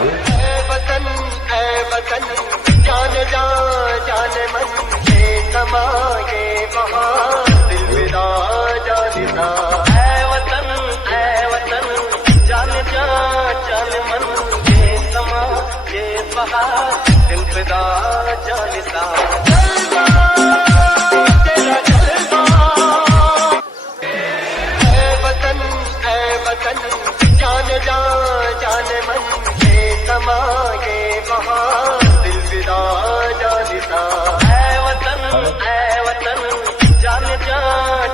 वतन है वतन, जान जा जान मन के समा ये वहाँ दिल विदा जानिदा। है वतन जान जा जान मन के समा ये वहाँ दिल विदा जानिदा। जान जा जान मन के समा ये वहाँ दिल विदा जानिदा। है वतन जान जा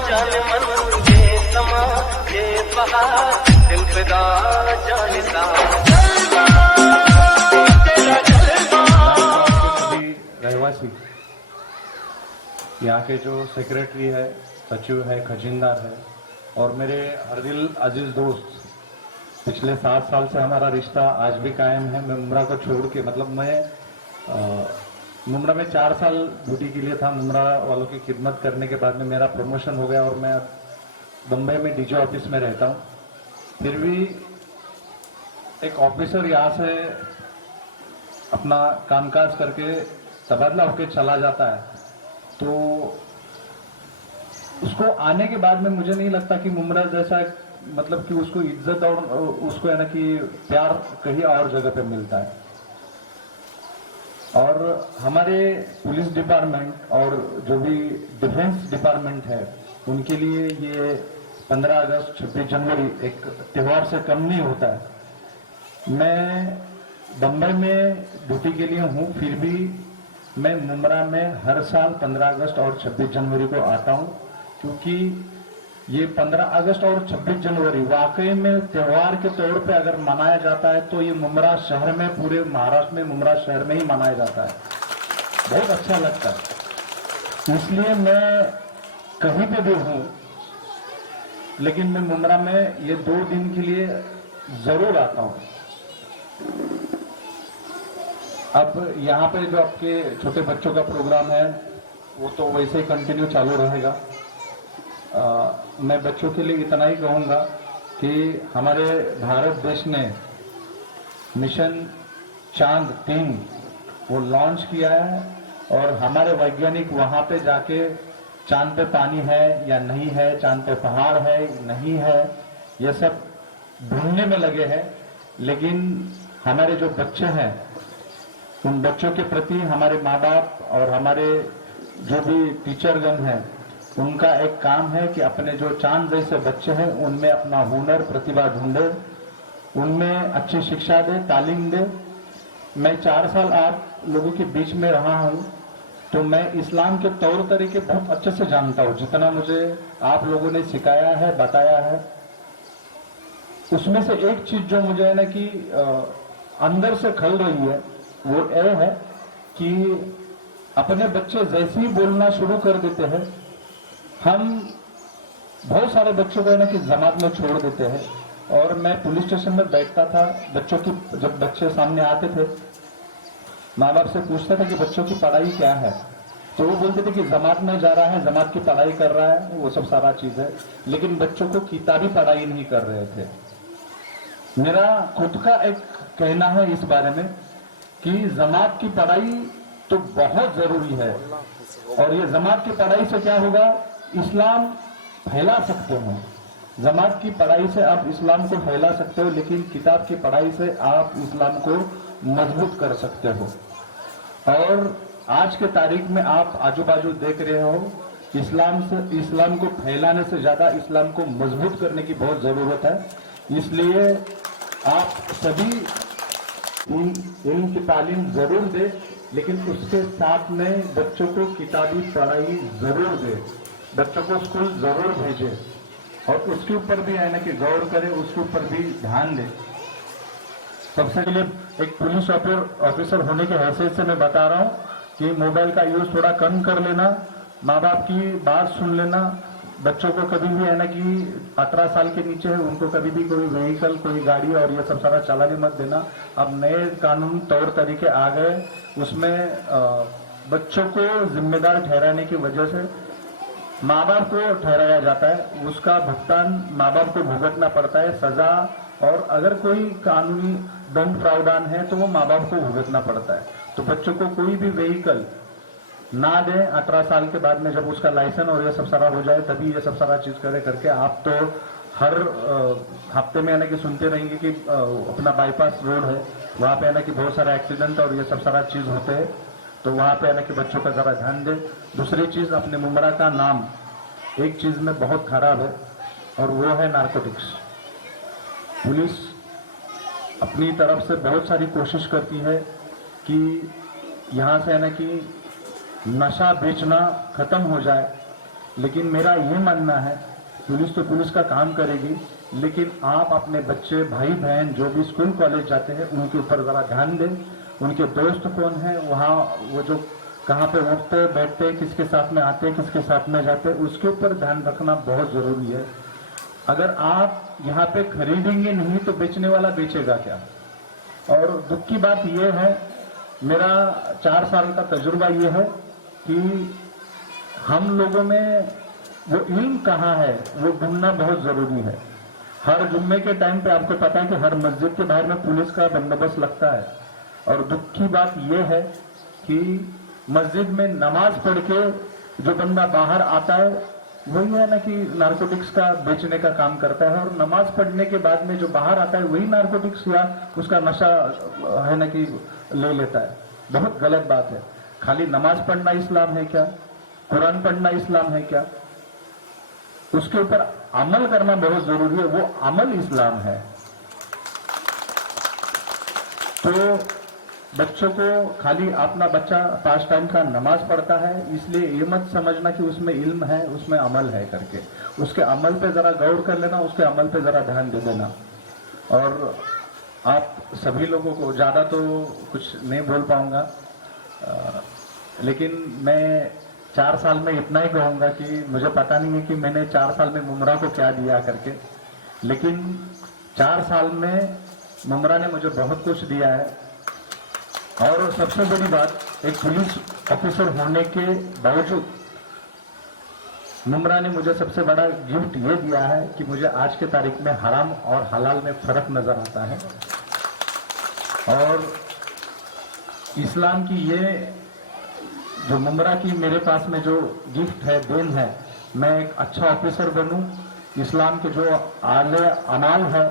जान मन के समा ये वहाँ दिल विदा जानिदा। रहवासी यहाँ के जो सेक्रेटरी है, सचिव है, खजीनदार है और मेरे हरदिल अजीज दोस्त, पिछले 7 साल से हमारा रिश्ता आज भी कायम है। मैं मुमरा को छोड़ के, मतलब मैं मुमरा में 4 साल ड्यूटी के लिए था। मुमरा वालों की खिदमत करने के बाद में मेरा प्रमोशन हो गया और मैं बम्बई में डीजी ऑफिस में रहता हूँ। फिर भी एक ऑफिसर यहाँ से अपना कामकाज करके तबादला होकर चला जाता है, तो उसको आने के बाद में मुझे नहीं लगता कि मुमरा जैसा, मतलब कि उसको इज्जत और उसको है ना कि प्यार कहीं और जगह पे मिलता है। और हमारे पुलिस डिपार्टमेंट और जो भी डिफेंस डिपार्टमेंट है, उनके लिए ये 15 अगस्त 26 जनवरी एक त्योहार से कम नहीं होता है। मैं बम्बई में ड्यूटी के लिए हूँ, फिर भी मैं मुमरा में हर साल 15 अगस्त और 26 जनवरी को आता हूँ, क्योंकि ये 15 अगस्त और 26 जनवरी वाकई में त्योहार के तौर पे अगर मनाया जाता है तो ये मुमरा शहर में, पूरे महाराष्ट्र में मुमरा शहर में ही मनाया जाता है। बहुत अच्छा लगता है, इसलिए मैं कहीं पे भी हूँ, लेकिन मैं मुमरा में ये 2 दिन के लिए जरूर आता हूँ। अब यहाँ पे जो आपके छोटे बच्चों का प्रोग्राम है वो तो वैसे ही कंटिन्यू चालू रहेगा। मैं बच्चों के लिए इतना ही कहूँगा कि हमारे भारत देश ने मिशन चांद 3 वो लॉन्च किया है और हमारे वैज्ञानिक वहाँ पे जाके चांद पे पानी है या नहीं है, चांद पे पहाड़ है नहीं है, ये सब ढूंढने में लगे हैं। लेकिन हमारे जो बच्चे हैं, उन बच्चों के प्रति हमारे माँ बाप और हमारे जो भी टीचरगण हैं, उनका एक काम है कि अपने जो चांद जैसे बच्चे हैं उनमें अपना हुनर, प्रतिभा ढूंढे, उनमें अच्छी शिक्षा दे, तालीम दे। मैं 4 साल आप लोगों के बीच में रहा हूं, तो मैं इस्लाम के तौर तरीके बहुत अच्छे से जानता हूं। जितना मुझे आप लोगों ने सिखाया है, बताया है, उसमें से एक चीज जो मुझे है ना कि अंदर से खल रही है, वो ये है कि अपने बच्चे जैसे ही बोलना शुरू कर देते हैं, हम बहुत सारे बच्चों को है ना कि जमात में छोड़ देते हैं। और मैं पुलिस स्टेशन में बैठता था, बच्चों की, जब बच्चे सामने आते थे, माँ बाप से पूछता था कि बच्चों की पढ़ाई क्या है, तो वो बोलते थे कि जमात में जा रहा है, जमात की पढ़ाई कर रहा है, वो सब सारा चीज है, लेकिन बच्चों को किताबी पढ़ाई नहीं कर रहे थे। मेरा खुद का एक कहना है इस बारे में कि जमात की पढ़ाई तो बहुत जरूरी है, और ये जमात की पढ़ाई से क्या होगा, इस्लाम फैला सकते हो। जमात की पढ़ाई से आप इस्लाम को फैला सकते हो, लेकिन किताब की पढ़ाई से आप इस्लाम को मजबूत कर सकते हो। और आज के तारीख में आप आजू बाजू देख रहे हो, इस्लाम को फैलाने से ज्यादा इस्लाम को मजबूत करने की बहुत जरूरत है। इसलिए आप सभी इनकी तालीम जरूर दे, लेकिन उसके साथ में बच्चों को किताबी पढ़ाई जरूर दे, बच्चों को स्कूल जरूर भेजे, और उसके ऊपर भी है ना कि गौर करे, उसके ऊपर भी ध्यान दे। सबसे पहले एक पुलिस ऑफिसर होने के हैसियत से मैं बता रहा हूँ कि मोबाइल का यूज थोड़ा कम कर लेना, माँ बाप की बात सुन लेना, बच्चों को कभी भी है ना कि 18 साल के नीचे है उनको कभी भी कोई व्हीकल, कोई गाड़ी और ये सब सारा चलाने मत देना। अब नए कानून तौर तरीके आ गए, उसमें बच्चों को जिम्मेदार ठहराने की वजह से माँ बाप को ठहराया जाता है, उसका भुगतान माँ बाप को भुगतना पड़ता है, सजा और अगर कोई कानूनी दंड प्रावधान है तो वो माँ बाप को भुगतना पड़ता है। तो बच्चों को कोई भी व्हीकल ना दें 18 साल के बाद में, जब उसका लाइसेंस और ये सब सारा हो जाए तभी ये सब सारा चीज करे करके। आप तो हर हफ्ते में है ना कि सुनते रहेंगे कि अपना बाईपास रोड है, वहां पे है ना कि बहुत सारे एक्सीडेंट और ये सब सारा चीज होते हैं, तो वहां पे है ना कि बच्चों का जरा ध्यान दें। दूसरी चीज, अपने मुमरा का नाम एक चीज में बहुत खराब है और वो है नारकोटिक्स। पुलिस अपनी तरफ से बहुत सारी कोशिश करती है कि यहाँ से है ना कि नशा बेचना खत्म हो जाए, लेकिन मेरा ये मानना है पुलिस तो पुलिस का काम करेगी, लेकिन आप अपने बच्चे भाई बहन जो भी स्कूल कॉलेज जाते हैं उनके ऊपर जरा ध्यान दें। उनके दोस्त कौन है, वहाँ वो जो कहाँ पे उठते बैठते, किसके साथ में आते किसके साथ में जाते, उसके ऊपर ध्यान रखना बहुत जरूरी है। अगर आप यहाँ पे खरीदेंगे नहीं तो बेचने वाला बेचेगा क्या। और दुख की बात यह है, मेरा 4 साल का तजुर्बा यह है कि हम लोगों में वो इल्म कहाँ है वो ढूंढना बहुत जरूरी है। हर जुम्मे के टाइम पे आपको पता है कि हर मस्जिद के बाहर में पुलिस का बंदोबस्त लगता है, और दुख की बात यह है कि मस्जिद में नमाज पढ़ के जो बंदा बाहर आता है वही है ना कि नारकोटिक्स का बेचने का काम करता है, और नमाज पढ़ने के बाद में जो बाहर आता है वही नारकोटिक्स या उसका नशा है ना कि ले लेता है। बहुत गलत बात है। खाली नमाज पढ़ना इस्लाम है क्या? कुरान पढ़ना इस्लाम है क्या? उसके ऊपर अमल करना बहुत जरूरी है, वो अमल इस्लाम है। तो बच्चों को खाली अपना बच्चा 5 टाइम का नमाज पढ़ता है इसलिए ये मत समझना कि उसमें इल्म है, उसमें अमल है करके। उसके अमल पे जरा गौर कर लेना, उसके अमल पे जरा ध्यान दे देना। और आप सभी लोगों को ज्यादा तो कुछ नहीं बोल पाऊंगा, लेकिन मैं 4 साल में इतना ही कहूंगा कि मुझे पता नहीं है कि मैंने 4 साल में मुमरा को क्या दिया करके, लेकिन 4 साल में मुमरा ने मुझे बहुत कुछ दिया है। और सबसे बड़ी बात, एक पुलिस ऑफिसर होने के बावजूद मुमरा ने मुझे सबसे बड़ा गिफ्ट ये दिया है कि मुझे आज के तारीख में हराम और हलाल में फर्क नजर आता है। और इस्लाम की ये जो मुमरा की मेरे पास में जो गिफ्ट है, देन है, मैं एक अच्छा ऑफिसर बनूं, इस्लाम के जो आले अमाल है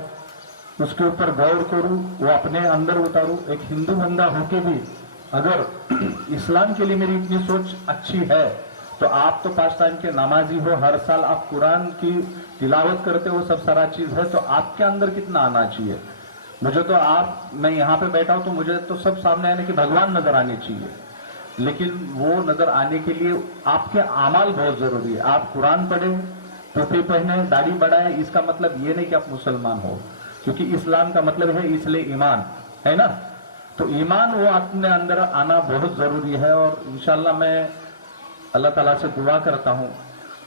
उसके ऊपर गौर करूं, वो अपने अंदर उतारूं। एक हिंदू बंदा होके भी अगर इस्लाम के लिए मेरी इतनी सोच अच्छी है तो आप तो 5 टाइम के नमाजी हो, हर साल आप कुरान की तिलावत करते हो, सब सारा चीज है, तो आपके अंदर कितना आना चाहिए। मुझे तो मैं यहाँ पे बैठा हूं तो मुझे तो सब सामने आने कि भगवान नजर आने चाहिए, लेकिन वो नजर आने के लिए आपके अमाल बहुत जरूरी है। आप कुरान पढ़े, टोपी पहने, दाढ़ी बढ़ाए, इसका मतलब ये नहीं कि आप मुसलमान हो, क्योंकि इस्लाम का मतलब है इसलिए ईमान है ना। तो ईमान वो अपने अंदर आना बहुत जरूरी है। और इंशाल्लाह मैं अल्लाह ताला से दुआ करता हूं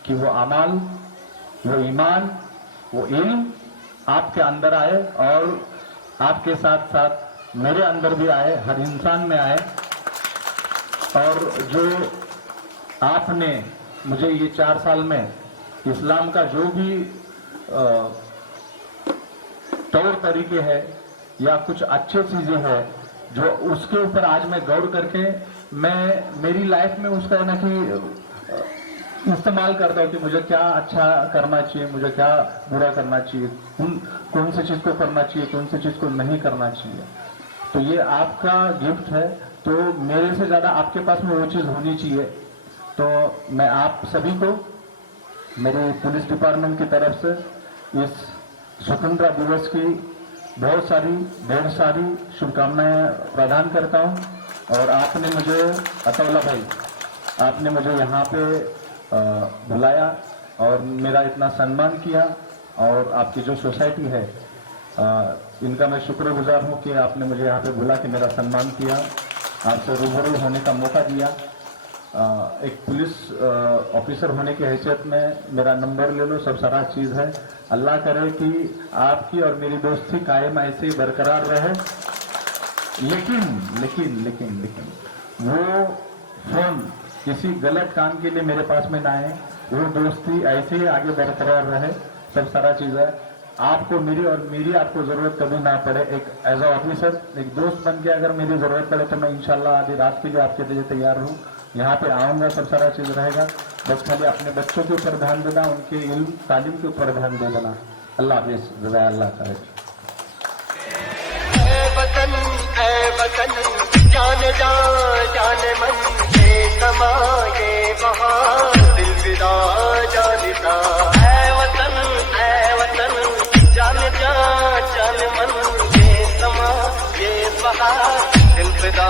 कि वो अमाल, वो ईमान, वो इल्म आपके अंदर आए और आपके साथ साथ मेरे अंदर भी आए, हर इंसान में आए। और जो आपने मुझे ये 4 साल में इस्लाम का जो भी तौर तरीके है या कुछ अच्छे चीजें हैं जो उसके ऊपर आज मैं गौर करके मैं मेरी लाइफ में उसका ना कि इस्तेमाल करता हूँ कि मुझे क्या अच्छा करना चाहिए, मुझे क्या बुरा करना चाहिए, कौन सी चीज को करना चाहिए, कौन सी चीज को नहीं करना चाहिए। तो ये आपका गिफ्ट है, तो मेरे से ज्यादा आपके पास में वो चीज होनी चाहिए। तो मैं आप सभी को मेरे पुलिस डिपार्टमेंट की तरफ से इस स्वतंत्रता दिवस की बहुत सारी ढेर सारी शुभकामनाएं प्रदान करता हूं। और आपने मुझे, अतौला भाई, आपने मुझे यहाँ पे बुलाया और मेरा इतना सम्मान किया, और आपकी जो सोसाइटी है इनका मैं शुक्रगुजार हूँ कि आपने मुझे यहाँ पे बुला के मेरा सम्मान किया, आपसे रूबरू होने का मौका दिया। एक पुलिस ऑफिसर होने की हैसियत में मेरा नंबर ले लो, सब सारा चीज है। अल्लाह करे कि आपकी और मेरी दोस्ती कायम ऐसे ही बरकरार रहे। लेकिन वो फोन किसी गलत काम के लिए मेरे पास में ना आए, वो दोस्ती ऐसे ही आगे बरकरार रहे, सब सारा चीज है। आपको मेरी आपको जरूरत कभी ना पड़े। एक एज अ ऑफिसर, एक दोस्त बन के अगर मेरी जरूरत पड़े तो मैं इंशाल्लाह आधी रात के लिए आपके लिए तैयार हूँ। यहाँ पे आऊंगा, सब सारा चीज रहेगा। बस खाली अपने बच्चों के ऊपर ध्यान देना, उनके इल्म तालीम के ऊपर ध्यान दे देना। अल्लाह हाफिज, जज़ा अल्लाह खैर। ऐ वतन जान जा जान मन के समा के बहार दिल विदा जानिता। ऐ वतन जान जा जान मन के समा के बहार दिल विदा